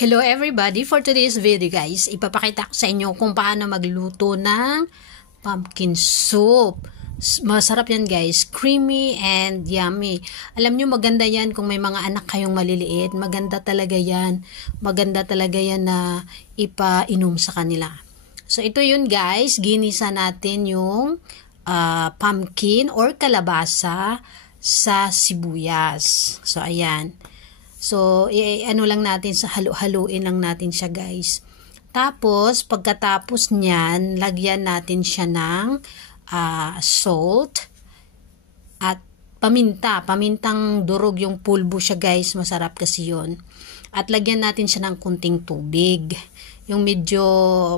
Hello everybody! For today's video guys, ipapakita ko sa inyo kung paano magluto ng pumpkin soup. Masarap yan guys, creamy and yummy. Alam nyo maganda yan kung may mga anak kayong maliliit. Maganda talaga yan. Maganda talaga yan na ipainom sa kanila. So ito yun guys, ginisa natin yung pumpkin or kalabasa sa sibuyas. So ayan. So, ano lang natin, sa halu-haluin lang natin siya guys. Tapos, pagkatapos niyan, lagyan natin siya ng salt at paminta. Pamintang durog yung pulbo siya guys. Masarap kasi yun. At lagyan natin siya ng kunting tubig. Yung medyo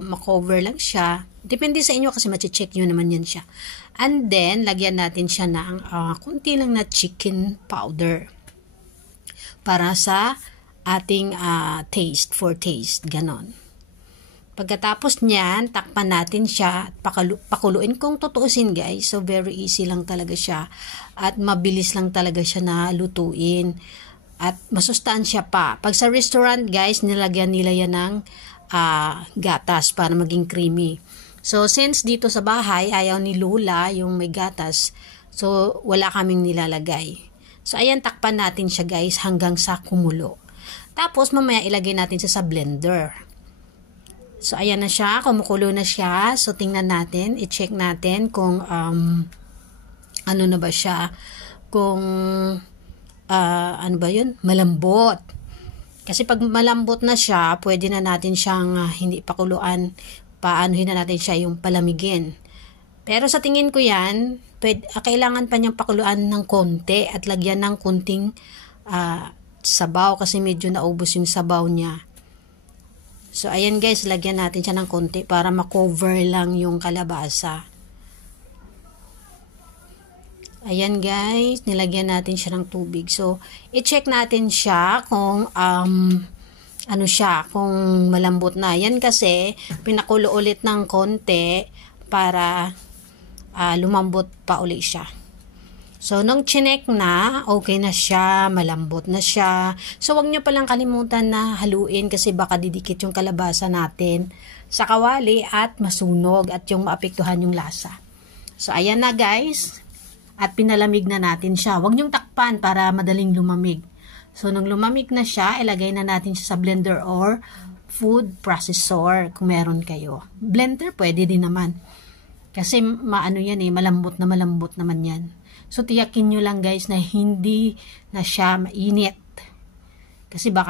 makover lang siya. Depende sa inyo kasi mache-check nyo naman yan siya. And then, lagyan natin siya ng kunti lang na chicken powder. Para sa ating taste, ganon. Pagkatapos niyan, takpan natin siya at pakuluin kung tutuusin guys. So, very easy lang talaga siya. At mabilis lang talaga siya na lutuin. At masustansya pa. Pag sa restaurant guys, nilagyan nila yan ng gatas para maging creamy. So, since dito sa bahay, ayaw ni Lola yung may gatas. So, wala kaming nilalagay. So, ayan, takpan natin siya guys hanggang sa kumulo. Tapos, mamaya ilagay natin siya sa blender. So, ayan na siya. Kumukulo na siya. So, tingnan natin. I-check natin kung ano na ba siya. Kung ano ba yun? Malambot. Kasi pag malambot na siya, pwede na natin siyang hindi pakuluan. Paanohin na natin siya yung palamigin. Pero sa tingin ko yan, kailangan pa niyang pakuluan ng konti at lagyan ng kunting sabaw kasi medyo naubos yung sabaw niya. So, ayan guys, lagyan natin siya ng konti para makover lang yung kalabasa. Ayan guys, nilagyan natin siya ng tubig. So, i-check natin siya kung ano siya, kung malambot na. Yan kasi, pinakulo ulit ng konti para lumambot pa uli siya. So, nung chinek na, okay na siya, malambot na siya. So, wag nyo palang kalimutan na haluin kasi baka didikit yung kalabasa natin sa kawali at masunog at yung maapektuhan yung lasa. So, ayan na guys. At pinalamig na natin siya. Wag nyong takpan para madaling lumamig. So, nung lumamig na siya, ilagay na natin siya sa blender or food processor kung meron kayo. Blender pwede din naman. Kasi maano yan malambot naman yan. So, tiyakin nyo lang guys na hindi na siya mainit. Kasi baka